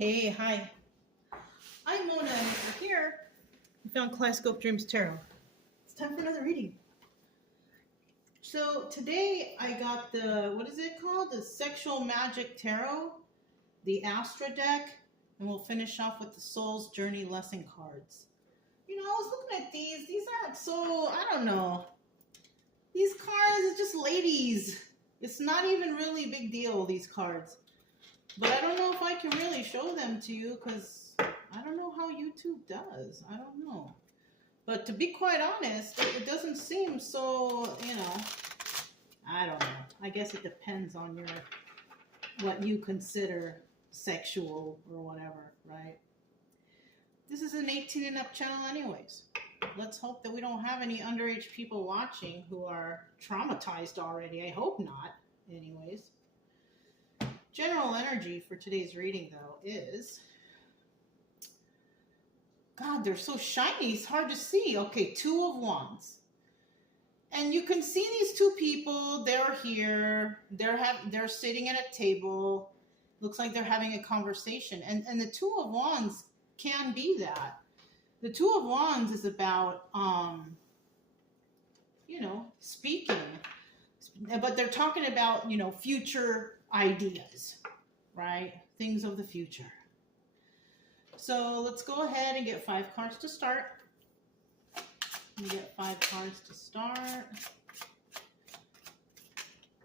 Hey, hi. I'm Mona, and if you're here, you found Kaleidoscope Dreams Tarot. It's time for another reading. So today I got the, what is it called? The Sexual Magic Tarot, the Astra deck, and we'll finish off with the Soul's Journey Lesson cards. You know, I was looking at these. These aren't so, I don't know. These cards are just ladies. It's not even really a big deal, these cards. But I don't know if I can really show them to you because I don't know how YouTube does. I don't know. But to be quite honest, it doesn't seem so, I don't know. I guess it depends on what you consider sexual or whatever, right? This is an 18 and up channel anyways. Let's hope that we don't have any underage people watching who are traumatized already. I hope not, anyways. General energy for today's reading, though, is... God, they're so shiny, it's hard to see. Okay, Two of Wands. And you can see these two people, they're here, they're sitting at a table. Looks like they're having a conversation. And the Two of Wands can be that. The Two of Wands is about, speaking. But they're talking about, future ideas, right? Things of the future. So let's go ahead and get 5 cards to start. Get 5 cards to start.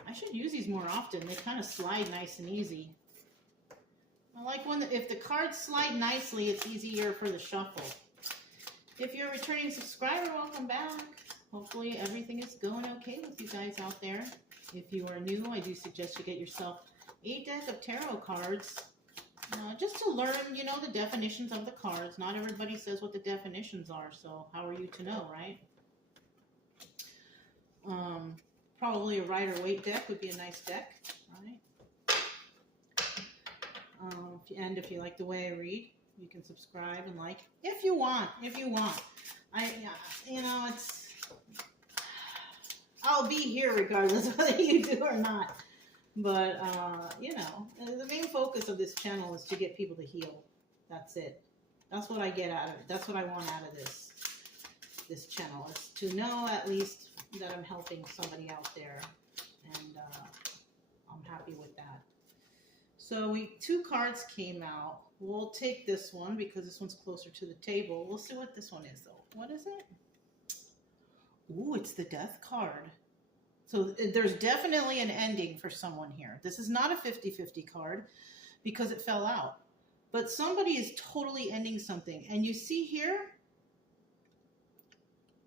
I should use these more often. They kind of slide nice and easy. I like when if the cards slide nicely, it's easier for the shuffle. If you're a returning subscriber, welcome back. Hopefully everything is going okay with you guys out there. If you are new, I do suggest you get yourself a deck of tarot cards. Just to learn, the definitions of the cards. Not everybody says what the definitions are, so how are you to know, right? Probably a Rider-Waite deck would be a nice deck, right? And if you like the way I read, you can subscribe and like if you want. I'll be here regardless of whether you do or not. But, the main focus of this channel is to get people to heal. That's it. That's what I get out of it. That's what I want out of this channel, is to know at least that I'm helping somebody out there. And I'm happy with that. So 2 cards came out. We'll take this one because this one's closer to the table. We'll see what this one is, though. What is it? Ooh, it's the Death card. So there's definitely an ending for someone here. This is not a 50-50 card because it fell out. But somebody is totally ending something. And you see here,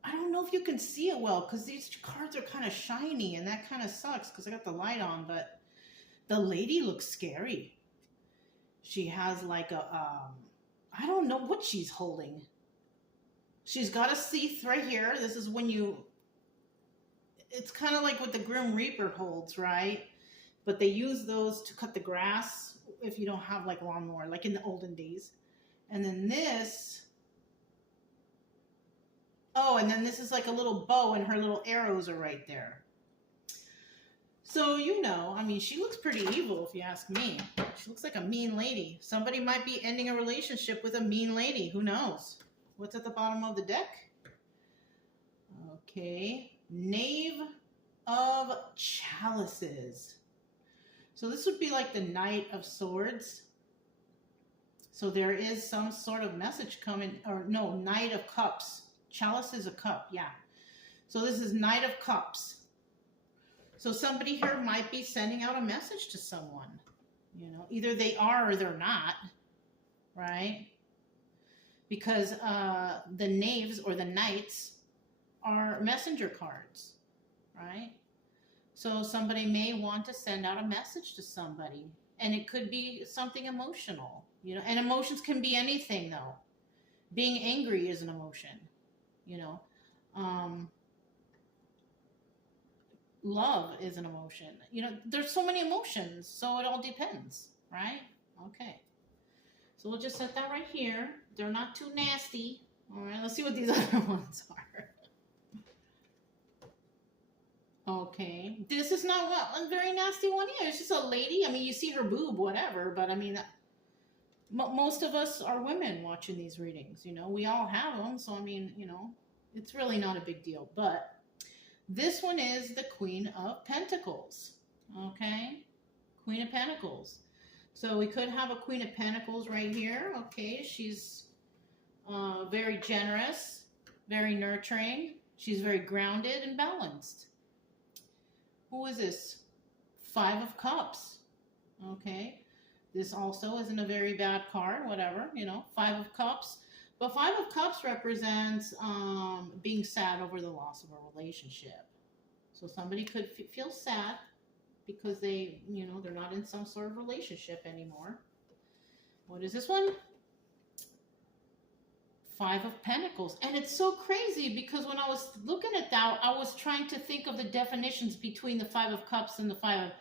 I don't know if you can see it well because these cards are kind of shiny and that kind of sucks because I got the light on. But the lady looks scary. She has like I don't know what she's holding. She's got a sheath right here. This is when it's kind of like what the Grim Reaper holds, right? But they use those to cut the grass if you don't have like lawnmower, like in the olden days. And then this, and then this is like a little bow and her little arrows are right there. So, she looks pretty evil if you ask me. She looks like a mean lady. Somebody might be ending a relationship with a mean lady. Who knows? What's at the bottom of the deck? Okay. Knave of Chalices. So this would be like the Knight of Swords. So there is some sort of message coming, or no, Knight of Cups. Chalice is a cup, yeah. So this is Knight of Cups. So somebody here might be sending out a message to someone. Either they are or they're not, right? Because the knaves or the knights are messenger cards, right? So somebody may want to send out a message to somebody, and it could be something emotional, and emotions can be anything, though. Being angry is an emotion, love is an emotion. There's so many emotions, so it all depends, right? Okay. So we'll just set that right here. They're not too nasty. All right, let's see what these other ones are. Okay, this is not a very nasty one either. It's just a lady. I mean, you see her boob, whatever, but I mean, Most of us are women watching these readings. We all have them. So, I mean, it's really not a big deal. But this one is the Queen of Pentacles. Okay? Queen of Pentacles. So we could have a Queen of Pentacles right here. Okay, she's very generous, very nurturing. She's very grounded and balanced. Who is this? Five of Cups. Okay, this also isn't a very bad card, whatever, Five of Cups. But Five of Cups represents being sad over the loss of a relationship. So somebody could feel sad because they're not in some sort of relationship anymore. What is this one? Five of Pentacles. And it's so crazy because when I was looking at that, I was trying to think of the definitions between the Five of Cups and the Five of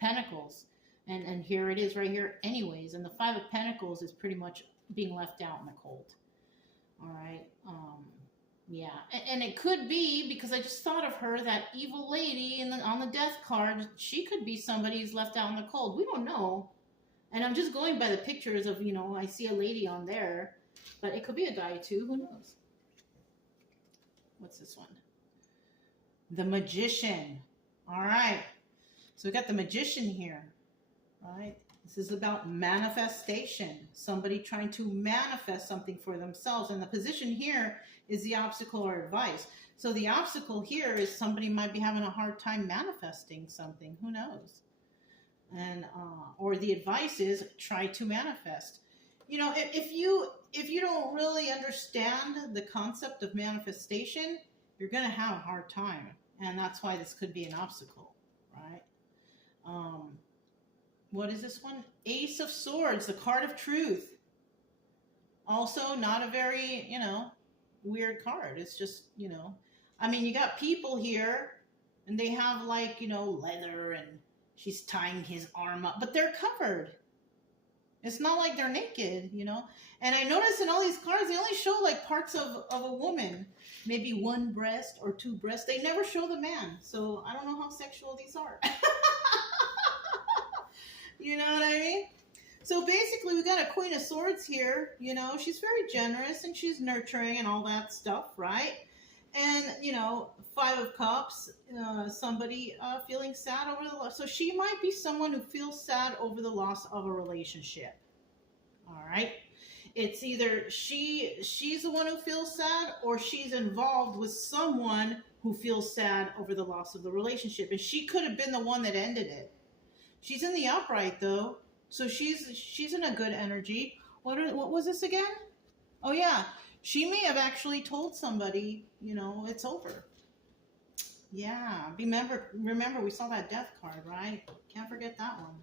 Pentacles. And here it is right here anyways. And the Five of Pentacles is pretty much being left out in the cold. All right. Yeah. And it could be, because I just thought of her, that evil lady on the death card. She could be somebody who's left out in the cold. We don't know. And I'm just going by the pictures of, I see a lady on there. But it could be a guy too. Who knows? What's this one? The Magician. All right. So we got the Magician here. Right? This is about manifestation. Somebody trying to manifest something for themselves. And the position here is the obstacle or advice. So the obstacle here is somebody might be having a hard time manifesting something. Who knows? And or the advice is try to manifest. If you don't really understand the concept of manifestation, you're going to have a hard time. And that's why this could be an obstacle, right? What is this one? Ace of Swords, the card of truth. Also, not a very, weird card. It's just, I mean, you got people here and they have like, leather, and she's tying his arm up, but they're covered. It's not like they're naked, And I noticed in all these cards, they only show like parts of a woman. Maybe one breast or two breasts. They never show the man. So I don't know how sexual these are. You know what I mean? So basically, we got a Queen of Swords here. She's very generous and she's nurturing and all that stuff, right? And, Five of Cups, somebody feeling sad over the loss. So she might be someone who feels sad over the loss of a relationship. All right? It's either she's the one who feels sad, or she's involved with someone who feels sad over the loss of the relationship. And she could have been the one that ended it. She's in the upright, though. So she's in a good energy. What was this again? Oh, yeah. She may have actually told somebody, it's over. Yeah. Remember, we saw that death card, right? Can't forget that one.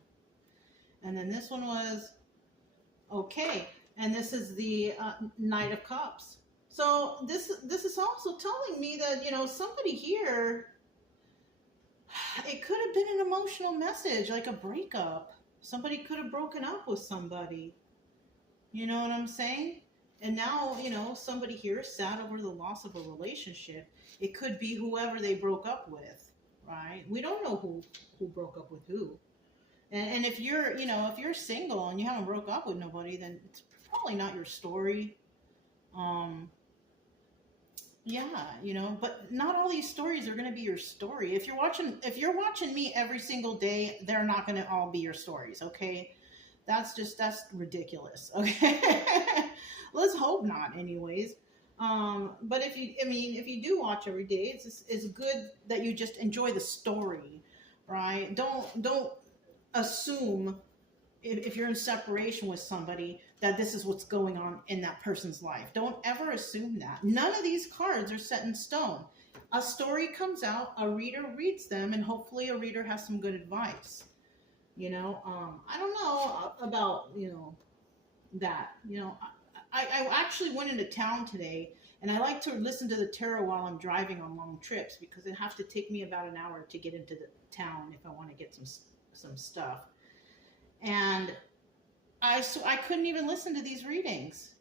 And then this one was, okay. And this is the Knight of Cups. So this is also telling me that, somebody here, it could have been an emotional message, like a breakup. Somebody could have broken up with somebody. You know what I'm saying? And now, somebody here is sad over the loss of a relationship. It could be whoever they broke up with, right? We don't know who broke up with who. And if you're, if you're single and you haven't broke up with nobody, then it's probably not your story. Yeah, but not all these stories are going to be your story. If you're watching me every single day, they're not going to all be your stories, okay? That's ridiculous, okay? Let's hope not, anyways. But if you do watch every day, it's good that you just enjoy the story, right? Don't assume if you're in separation with somebody that this is what's going on in that person's life. Don't ever assume that. None of these cards are set in stone. A story comes out, a reader reads them, and hopefully a reader has some good advice. I don't know about, that. I actually went into town today, and I like to listen to the tarot while I'm driving on long trips because it has to take me about an hour to get into the town if I want to get some stuff. And I couldn't even listen to these readings.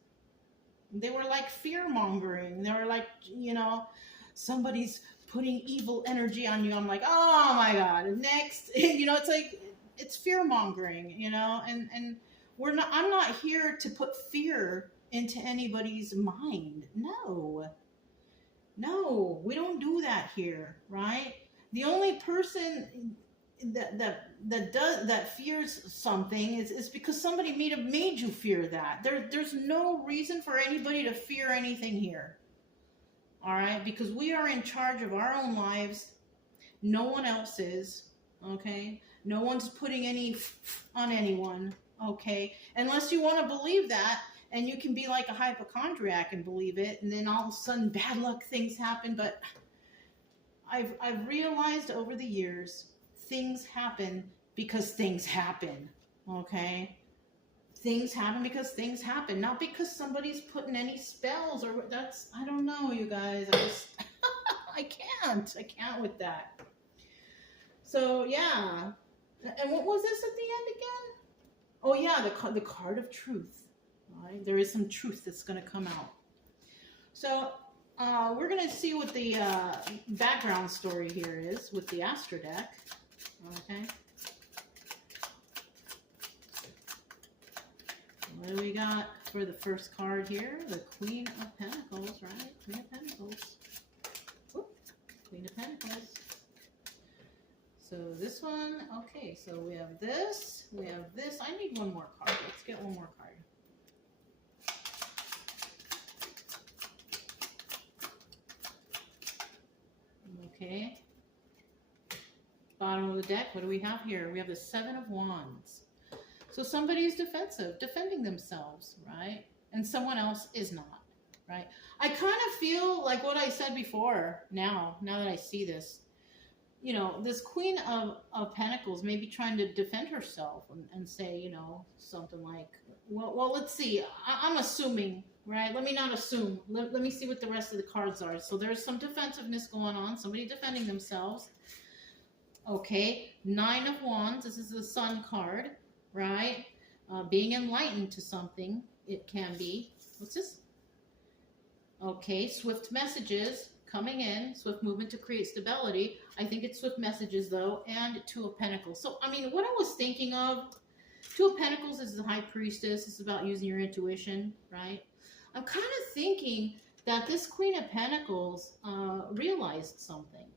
They were like fear-mongering. They were like, somebody's putting evil energy on you. I'm like, oh my God. Next, it's like, it's fear-mongering, and I'm not here to put fear into anybody's mind. No. No, we don't do that here, right? The only person that fears something is because somebody made you fear that. There's no reason for anybody to fear anything here. All right? Because we are in charge of our own lives. No one else is, okay? No one's putting any on anyone, okay? Unless you want to believe that, and you can be like a hypochondriac and believe it, and then all of a sudden bad luck things happen. But I've realized over the years, things happen because things happen, okay? Things happen because things happen, not because somebody's putting any spells or that's, I don't know, you guys. I can't with that. So yeah, and what was this at the end again? Oh yeah, the card of truth. Right? There is some truth that's going to come out. So we're going to see what the background story here is with the Astro deck. Okay. What do we got for the first card here? The Queen of Pentacles, right? Queen of Pentacles. Whoop. Queen of Pentacles. So this one, okay, so we have this, we have this. I need one more card. Let's get one more card. Okay. Bottom of the deck, what do we have here? We have the Seven of Wands. So somebody is defensive, defending themselves, right? And someone else is not, right? I kind of feel like what I said before now that I see this. You know, this Queen of Pentacles may be trying to defend herself and say, you know, something like, well let's see. I'm assuming, right? Let me not assume. Let me see what the rest of the cards are. So there's some defensiveness going on. Somebody defending themselves. Okay, Nine of Wands. This is the Sun card, right? Being enlightened to something. It can be. What's this? Okay, swift messages coming in, swift movement to create stability. I think it's swift messages though, and Two of Pentacles. So, I mean, what I was thinking of, Two of Pentacles is the High Priestess. It's about using your intuition, right? I'm kind of thinking that this Queen of Pentacles realized something.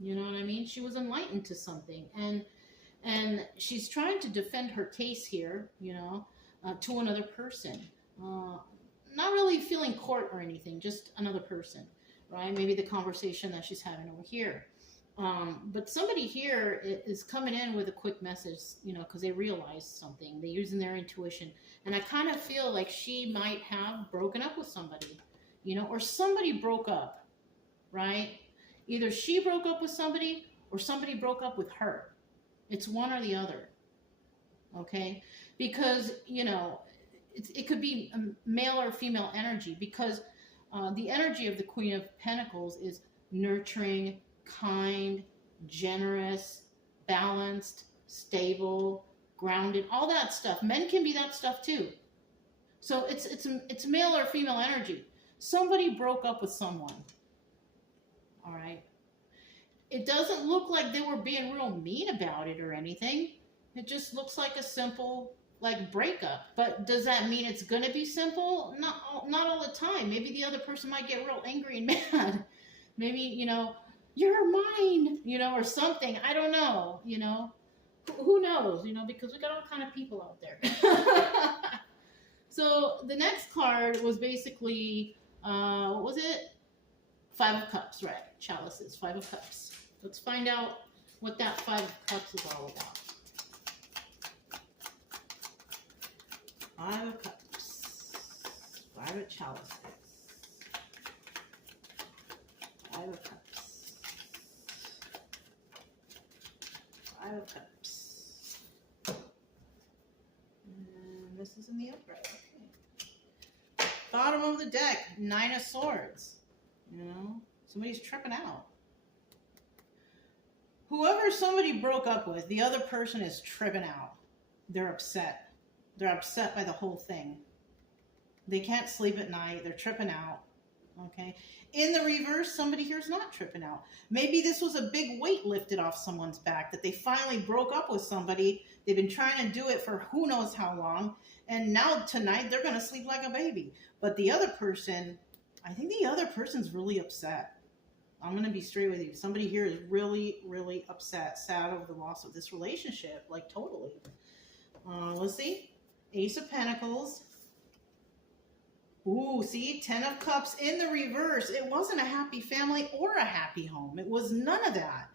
You know what I mean? She was enlightened to something, and she's trying to defend her case here, you know, to another person. Not really feeling court or anything, just another person. Right? Maybe the conversation that she's having over here. But somebody here is coming in with a quick message, you know, because they realize something. They're using their intuition. And I kind of feel like she might have broken up with somebody, you know, or somebody broke up, right? Either she broke up with somebody or somebody broke up with her. It's one or the other, okay? Because, you know, it could be a male or female energy, because the energy of the Queen of Pentacles is nurturing, kind, generous, balanced, stable, grounded, all that stuff. Men can be that stuff too. So it's male or female energy. Somebody broke up with someone. All right. It doesn't look like they were being real mean about it or anything. It just looks like a simple like breakup. But does that mean it's going to be simple? Not all the time. Maybe the other person might get real angry and mad. Maybe, you know, you're mine, you know, or something. I don't know, you know. Who knows, you know, because we got all kind of people out there. So the next card was basically, what was it? Five of Cups, right? Chalices, Five of Cups. Let's find out what that Five of Cups is all about. Five of Cups. Five of Chalices. Five of Cups. Five of Cups. And this is in the upright. Okay. Bottom of the deck, Nine of Swords. You know, somebody's tripping out. Whoever somebody broke up with, the other person is tripping out. They're upset. They're upset by the whole thing. They can't sleep at night. They're tripping out. Okay. In the reverse, somebody here is not tripping out. Maybe this was a big weight lifted off someone's back, that they finally broke up with somebody They've been trying to do it for who knows how long. And now tonight they're going to sleep like a baby. But the other person, I think the other person's really upset. I'm going to be straight with you. Somebody here is really, really upset, sad over the loss of this relationship. Like, totally. Let's see. Ace of Pentacles. Ooh, see? 10 of Cups in the reverse. It wasn't a happy family or a happy home. It was none of that.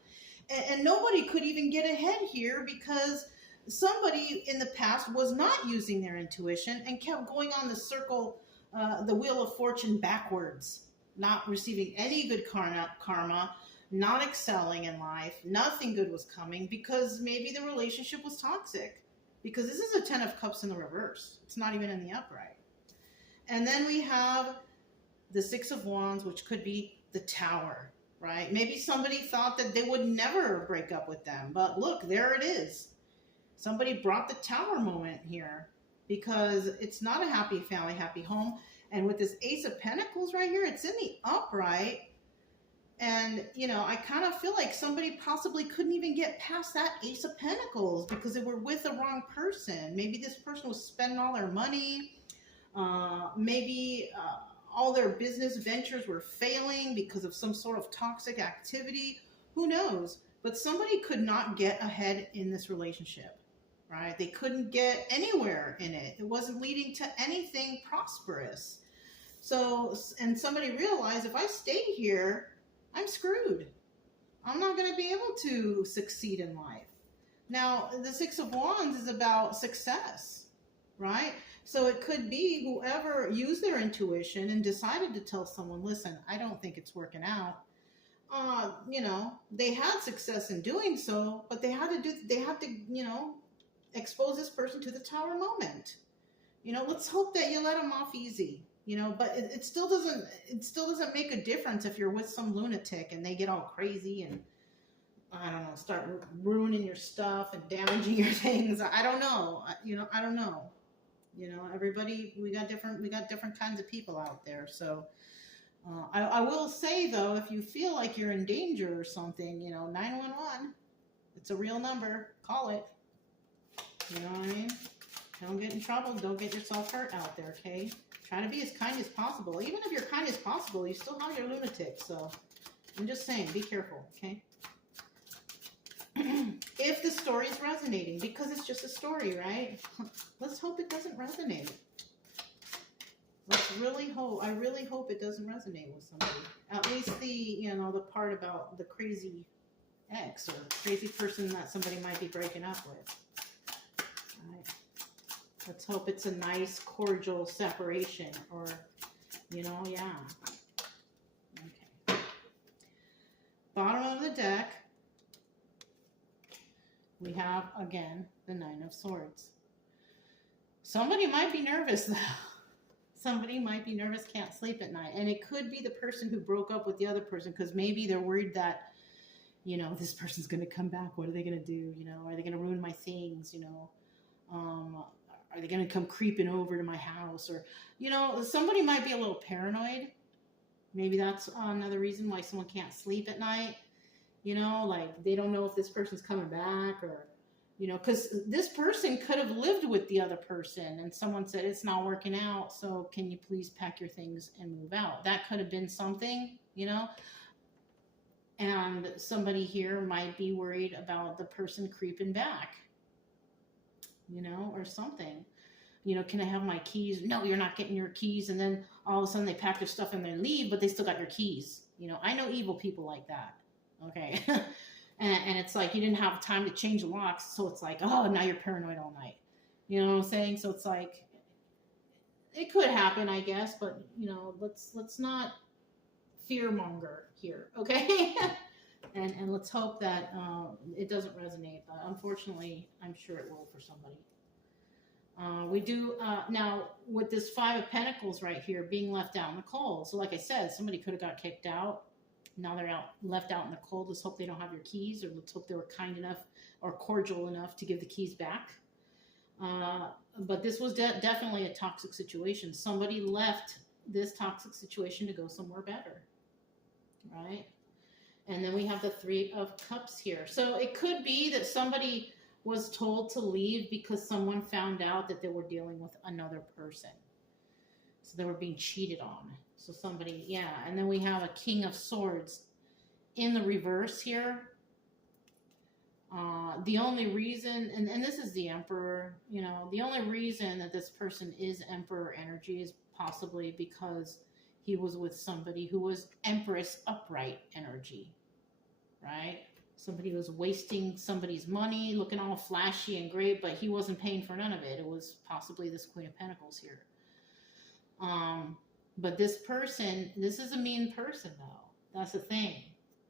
And nobody could even get ahead here because somebody in the past was not using their intuition and kept going on the circle, the wheel of fortune backwards, not receiving any good karma, not excelling in life. Nothing good was coming because maybe the relationship was toxic. Because this is a 10 of Cups in the reverse. It's not even in the upright. And then we have the 6 of Wands, which could be the Tower, right? Maybe somebody thought that they would never break up with them. But look, there it is. Somebody brought the Tower moment here because it's not a happy family, happy home. And with this Ace of Pentacles right here, it's in the upright. And, you know, I kind of feel like somebody possibly couldn't even get past that Ace of Pentacles because they were with the wrong person. Maybe this person was spending all their money. Maybe all their business ventures were failing because of some sort of toxic activity. Who knows? But somebody could not get ahead in this relationship, right? They couldn't get anywhere in it. It wasn't leading to anything prosperous. So, and somebody realized, if I stay here, I'm screwed. I'm not going to be able to succeed in life. Now, the 6 of Wands is about success, right? So it could be whoever used their intuition and decided to tell someone, listen, I don't think it's working out. You know, they had success in doing so, but they had to, you know, expose this person to the Tower moment. You know, let's hope that you let them off easy. You know, but it still doesn't make a difference if you're with some lunatic and they get all crazy and, I don't know, start ruining your stuff and damaging your things. I don't know. You know, I don't know. You know, everybody, we got different kinds of people out there. So I will say, though, if you feel like you're in danger or something, you know, 911, it's a real number. Call it. You know what I mean? Don't get in trouble. Don't get yourself hurt out there, okay? Try to be as kind as possible. Even if you're kind as possible, you still have your lunatics. So I'm just saying, be careful, okay? If the story is resonating, because it's just a story, right? Let's hope it doesn't resonate. Let's really hope. I really hope it doesn't resonate with somebody. At least the, you know, the part about the crazy ex or crazy person that somebody might be breaking up with. All right. Let's hope it's a nice, cordial separation, or, you know, yeah. Okay. Bottom of the deck, we have, again, the 9 of Swords. Somebody might be nervous, though. Somebody might be nervous, can't sleep at night. And it could be the person who broke up with the other person because maybe they're worried that, you know, this person's going to come back. What are they going to do? You know, are they going to ruin my things? You know, are they going to come creeping over to my house? Or, you know, somebody might be a little paranoid. Maybe that's another reason why someone can't sleep at night. You know, like they don't know if this person's coming back, or, you know, because this person could have lived with the other person and someone said, it's not working out, so can you please pack your things and move out? That could have been something, you know. And somebody here might be worried about the person creeping back, you know, or something. You know, can I have my keys? No, you're not getting your keys. And then all of a sudden they pack their stuff and they leave, but they still got your keys. You know, I know evil people like that. Okay. and it's like, you didn't have time to change the locks. So it's like, oh, now you're paranoid all night. You know what I'm saying? So it's like, it could happen, I guess, but, you know, let's not fearmonger here. Okay. and let's hope that it doesn't resonate. But unfortunately, I'm sure it will for somebody. We do, now, with this 5 of Pentacles right here, being left out in the cold. So like I said, somebody could have got kicked out. Now they're left out in the cold. Let's hope they don't have your keys, or let's hope they were kind enough or cordial enough to give the keys back. But this was definitely a toxic situation. Somebody left this toxic situation to go somewhere better, right? And then we have the 3 of Cups here. So it could be that somebody was told to leave because someone found out that they were dealing with another person. So they were being cheated on. So somebody, yeah. And then we have a King of Swords in the reverse here. The only reason, and this is the Emperor, you know, the only reason that this person is Emperor energy is possibly because he was with somebody who was Empress upright energy, right? Somebody was wasting somebody's money, looking all flashy and great, but he wasn't paying for none of it. It was possibly this Queen of Pentacles here. But this person, this is a mean person though. That's the thing.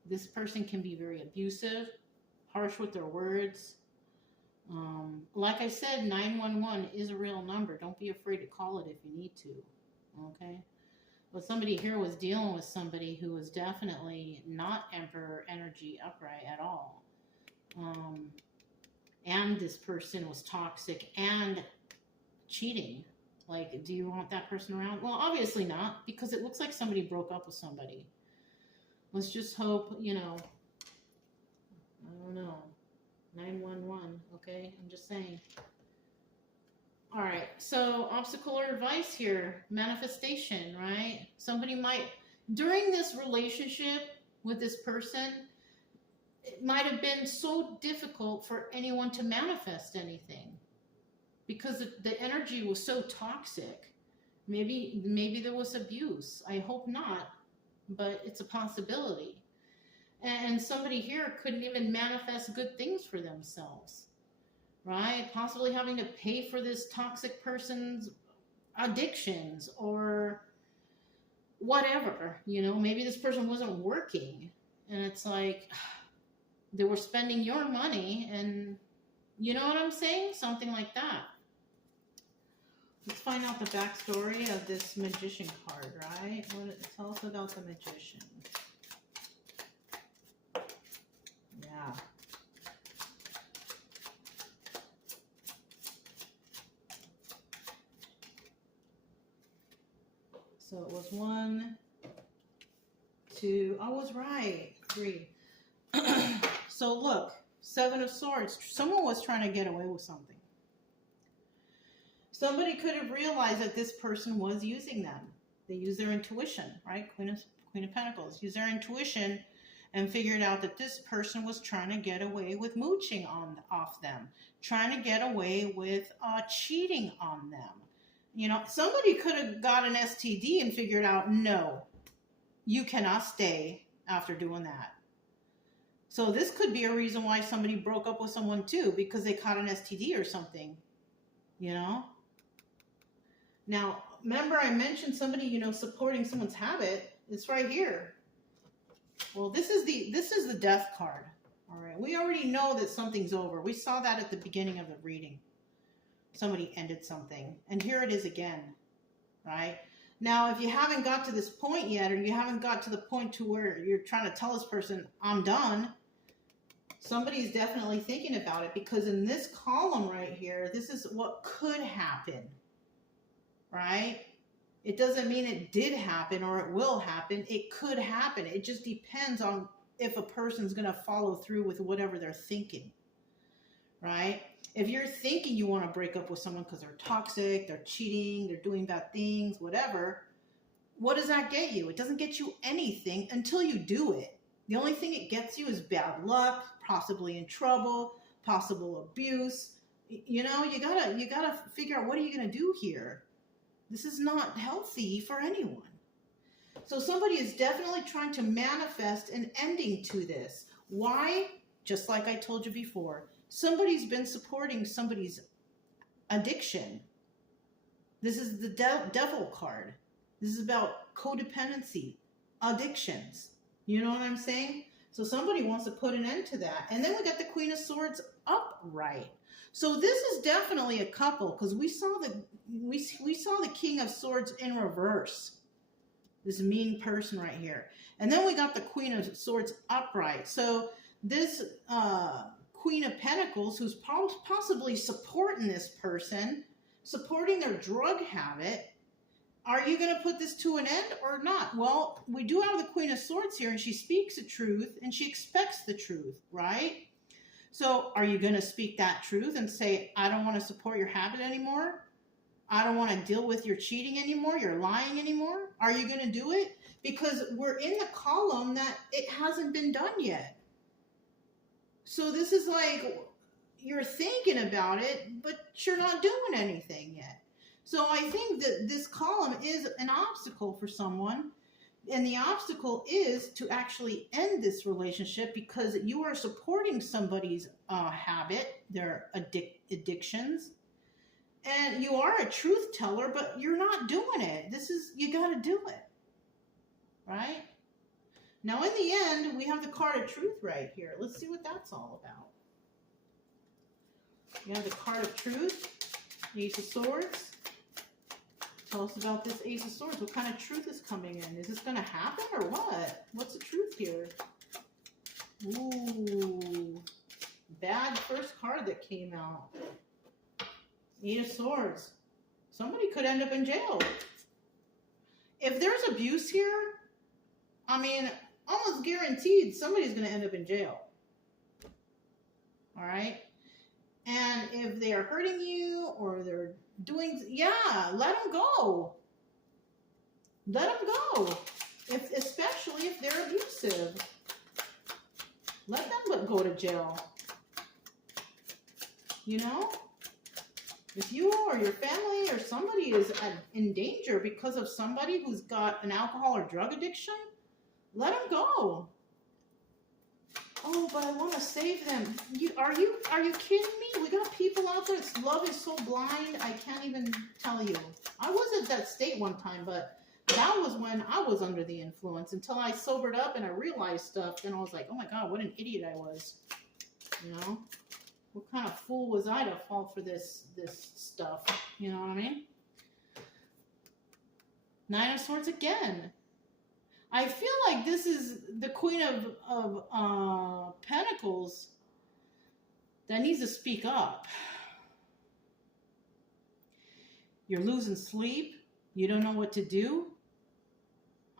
This person can be very abusive, harsh with their words. Like I said, 911 is a real number. Don't be afraid to call it if you need to. Okay? But somebody here was dealing with somebody who was definitely not Emperor energy upright at all. And this person was toxic and cheating. Like, do you want that person around? Well, obviously not, because it looks like somebody broke up with somebody. Let's just hope, you know, I don't know. 911, okay? I'm just saying. All right, so obstacle or advice here, manifestation, right? Somebody might, during this relationship with this person, it might have been so difficult for anyone to manifest anything because the energy was so toxic. Maybe there was abuse. I hope not, but it's a possibility. And somebody here couldn't even manifest good things for themselves, right? Possibly having to pay for this toxic person's addictions or whatever, you know, maybe this person wasn't working and it's like they were spending your money and you know what I'm saying? Something like that. Let's find out the backstory of this Magician card, right? Tell us about the Magician. Yeah. So it was 1, 2, I was right, 3. So look, 7 of Swords. Someone was trying to get away with something. Somebody could have realized that this person was using them. They use their intuition, right? Queen of Pentacles. Use their intuition and figured out that this person was trying to get away with mooching off them. Trying to get away with cheating on them. You know, somebody could have got an STD and figured out, no, you cannot stay after doing that. So this could be a reason why somebody broke up with someone too, because they caught an STD or something, you know? Now, remember I mentioned somebody, you know, supporting someone's habit. It's right here. Well, this is the Death card. All right. We already know that something's over. We saw that at the beginning of the reading. Somebody ended something. And here it is again, right? Now, if you haven't got to this point yet, or you haven't got to the point to where you're trying to tell this person, I'm done, somebody's definitely thinking about it, because in this column right here, this is what could happen, right? It doesn't mean it did happen or it will happen. It could happen. It just depends on if a person's going to follow through with whatever they're thinking, right? If you're thinking you want to break up with someone because they're toxic, they're cheating, they're doing bad things, whatever, what does that get you? It doesn't get you anything until you do it. The only thing it gets you is bad luck, possibly in trouble, possible abuse. You know, you gotta figure out, what are you going to do here? This is not healthy for anyone. So somebody is definitely trying to manifest an ending to this. Why? Just like I told you before, somebody's been supporting somebody's addiction. This is the devil card. This is about codependency, addictions. You know what I'm saying? So somebody wants to put an end to that. And then we got the Queen of Swords upright. So this is definitely a couple, because we saw the King of Swords in reverse. This mean person right here. And then we got the Queen of Swords upright. So this Queen of Pentacles, who's possibly supporting this person, supporting their drug habit, are you going to put this to an end or not? Well, we do have the Queen of Swords here, and she speaks the truth, and she expects the truth, right? So are you going to speak that truth and say, I don't want to support your habit anymore? I don't want to deal with your cheating anymore, your lying anymore? Are you going to do it? Because we're in the column that it hasn't been done yet. So this is like, you're thinking about it, but you're not doing anything yet. So I think that this column is an obstacle for someone. And the obstacle is to actually end this relationship because you are supporting somebody's habit, their addictions. And you are a truth teller, but you're not doing it. You got to do it. Right? Now, in the end, we have the card of truth right here. Let's see what that's all about. We have the card of truth, Ace of Swords. Tell us about this Ace of Swords. What kind of truth is coming in? Is this going to happen or what? What's the truth here? Ooh. Bad first card that came out. Eight of Swords. Somebody could end up in jail. If there's abuse here, I mean, almost guaranteed somebody's going to end up in jail. All right? And if they are hurting you or they're doing, yeah, let them go. Let them go. Especially if they're abusive. Let them go to jail. You know? If you or your family or somebody is in danger because of somebody who's got an alcohol or drug addiction, let them go. Oh, but I want to save them. Are you kidding me? We got people out there. Love is so blind. I can't even tell you. I was at that state one time, but that was when I was under the influence until I sobered up and I realized stuff. Then I was like, oh my God, what an idiot I was. You know? What kind of fool was I to fall for this stuff? You know what I mean? Nine of Swords again. I feel like this is the Queen of Pentacles that needs to speak up. You're losing sleep. You don't know what to do.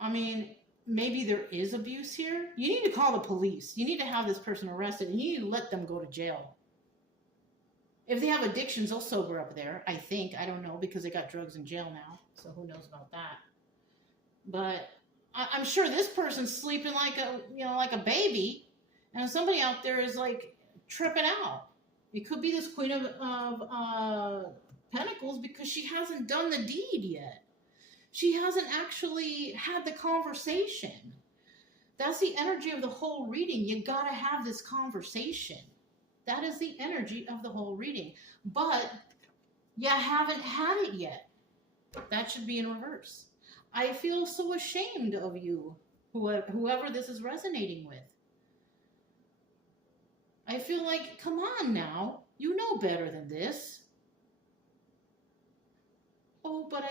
I mean, maybe there is abuse here. You need to call the police. You need to have this person arrested, and you need to let them go to jail. If they have addictions, they'll sober up there, I think. I don't know, because they got drugs in jail now, so who knows about that. But I'm sure this person's sleeping like a baby, and somebody out there is like tripping out. It could be this Queen of Pentacles because she hasn't done the deed yet. She hasn't actually had the conversation. That's the energy of the whole reading. You gotta have this conversation. That is the energy of the whole reading. But you haven't had it yet. That should be in reverse. I feel so ashamed of you, whoever this is resonating with. I feel like, come on now. You know better than this. Oh, but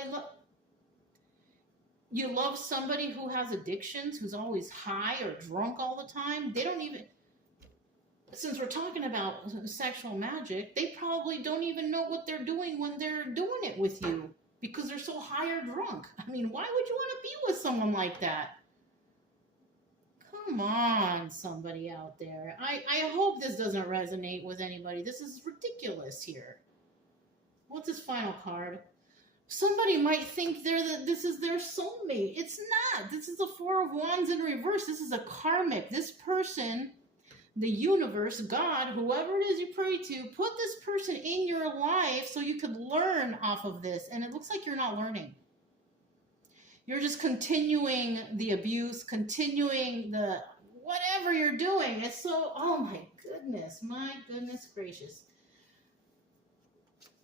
you love somebody who has addictions, who's always high or drunk all the time. They don't even... Since we're talking about sexual magic, they probably don't even know what they're doing when they're doing it with you because they're so high or drunk. I mean, why would you want to be with someone like that? Come on, somebody out there. I hope this doesn't resonate with anybody. This is ridiculous here. What's this final card? Somebody might think this is their soulmate. It's not. This is the Four of Wands in reverse. This is a karmic. This person... The universe, God, whoever it is you pray to, put this person in your life so you could learn off of this. And it looks like you're not learning. You're just continuing the abuse, continuing the whatever you're doing. It's so, oh my goodness gracious.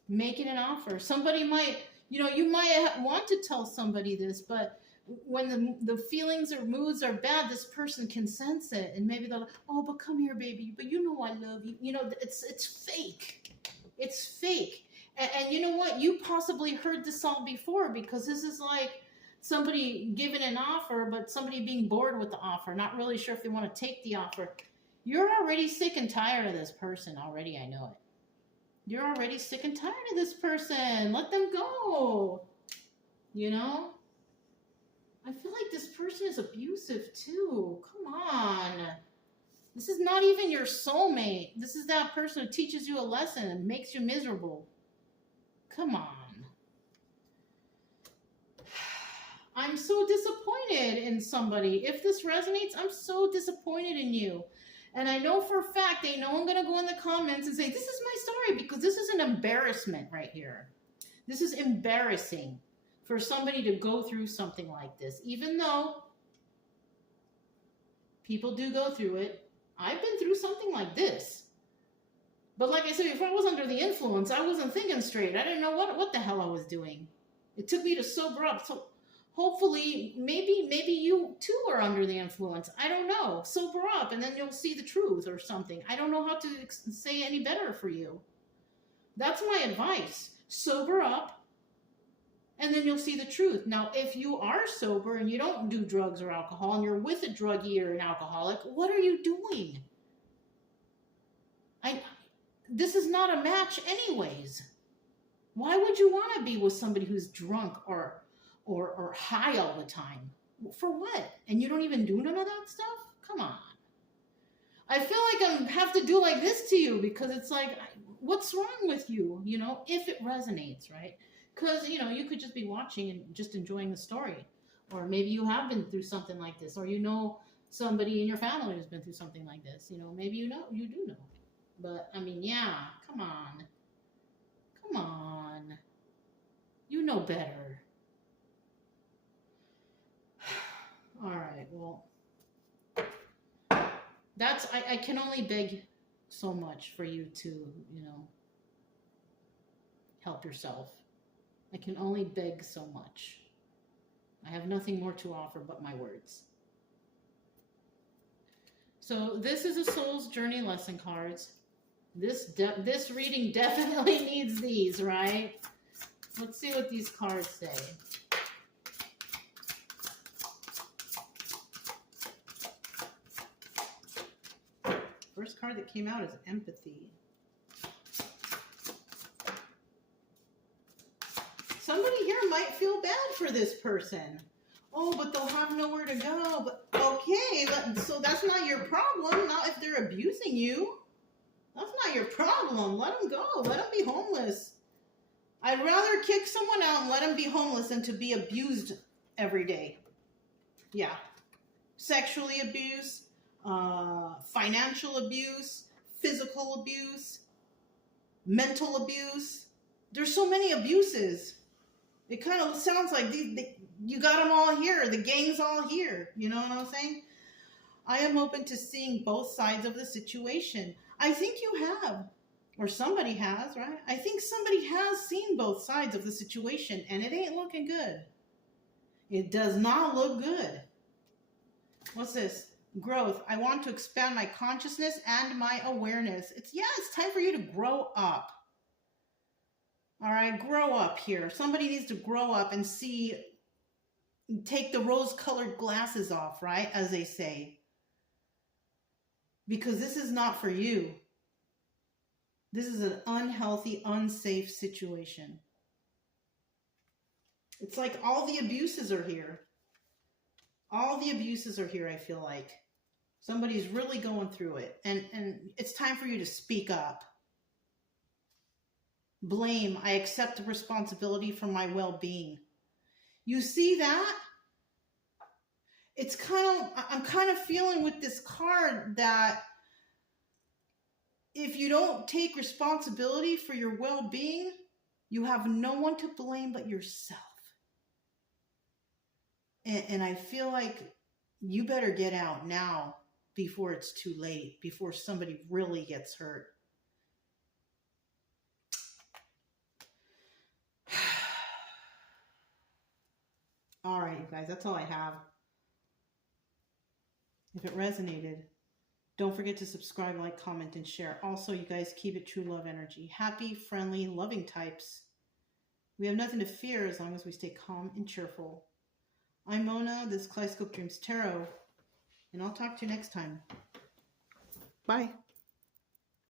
Making an offer. Somebody might, you might want to tell somebody this, but when the feelings or moods are bad, this person can sense it, and maybe they'll, oh, but come here, baby, but you know I love you. It's fake. It's fake. And you know what? You possibly heard this all before, because this is like somebody giving an offer, but somebody being bored with the offer, not really sure if they want to take the offer. You're already sick and tired of this person already. I know it. You're already sick and tired of this person. Let them go. I feel like this person is abusive too. Come on. This is not even your soulmate. This is that person who teaches you a lesson and makes you miserable. Come on. I'm so disappointed in somebody. If this resonates, I'm so disappointed in you. And I know for a fact, ain't no one going to go in the comments and say, this is my story, because this is an embarrassment right here. This is embarrassing for somebody to go through something like this, even though people do go through it. I've been through something like this. But like I said, before I was under the influence, I wasn't thinking straight. I didn't know what the hell I was doing. It took me to sober up. So hopefully, maybe you too are under the influence. I don't know. Sober up, and then you'll see the truth or something. I don't know how to say any better for you. That's my advice. Sober up, and then you'll see the truth. Now, if you are sober and you don't do drugs or alcohol, and you're with a druggie or an alcoholic, what are you doing? This is not a match anyways. Why would you want to be with somebody who's drunk or high all the time? For what? And you don't even do none of that stuff? Come on. I feel like I have to do like this to you, because it's like, what's wrong with you? You know, if it resonates, right? Because, you know, you could just be watching and just enjoying the story. Or maybe you have been through something like this, or you know somebody in your family who's been through something like this. You know, maybe you do know. But, I mean, yeah, come on. Come on. You know better. All right, well, I can only beg so much for you to, you know, help yourself. I can only beg so much. I have nothing more to offer but my words. So this is a Soul's Journey lesson cards. This reading definitely needs these, right? Let's see what these cards say. First card that came out is empathy. Somebody here might feel bad for this person. Oh, but they'll have nowhere to go. But okay, so that's not your problem. Not if they're abusing you. That's not your problem. Let them go. Let them be homeless. I'd rather kick someone out and let them be homeless than to be abused every day. Yeah. Sexually abused, financial abuse, physical abuse, mental abuse. There's so many abuses. It kind of sounds like you got them all here. The gang's all here. You know what I'm saying? I am open to seeing both sides of the situation. I think you have, or somebody has, right? I think somebody has seen both sides of the situation, and it ain't looking good. It does not look good. What's this? Growth. I want to expand my consciousness and my awareness. It's time for you to grow up. All right, grow up here. Somebody needs to grow up and take the rose-colored glasses off, right? As they say. Because this is not for you. This is an unhealthy, unsafe situation. It's like all the abuses are here. All the abuses are here, I feel like. Somebody's really going through it. And it's time for you to speak up. Blame. I accept responsibility for my well-being. You see that? I'm kind of feeling with this card that if you don't take responsibility for your well-being, you have no one to blame but yourself. And I feel like you better get out now before it's too late, before somebody really gets hurt. All right, you guys, that's all I have. If it resonated, don't forget to subscribe, like, comment, and share. Also, you guys, keep it true love energy. Happy, friendly, loving types. We have nothing to fear as long as we stay calm and cheerful. I'm Mona, this is Kaleidoscope Dreams Tarot, and I'll talk to you next time. Bye.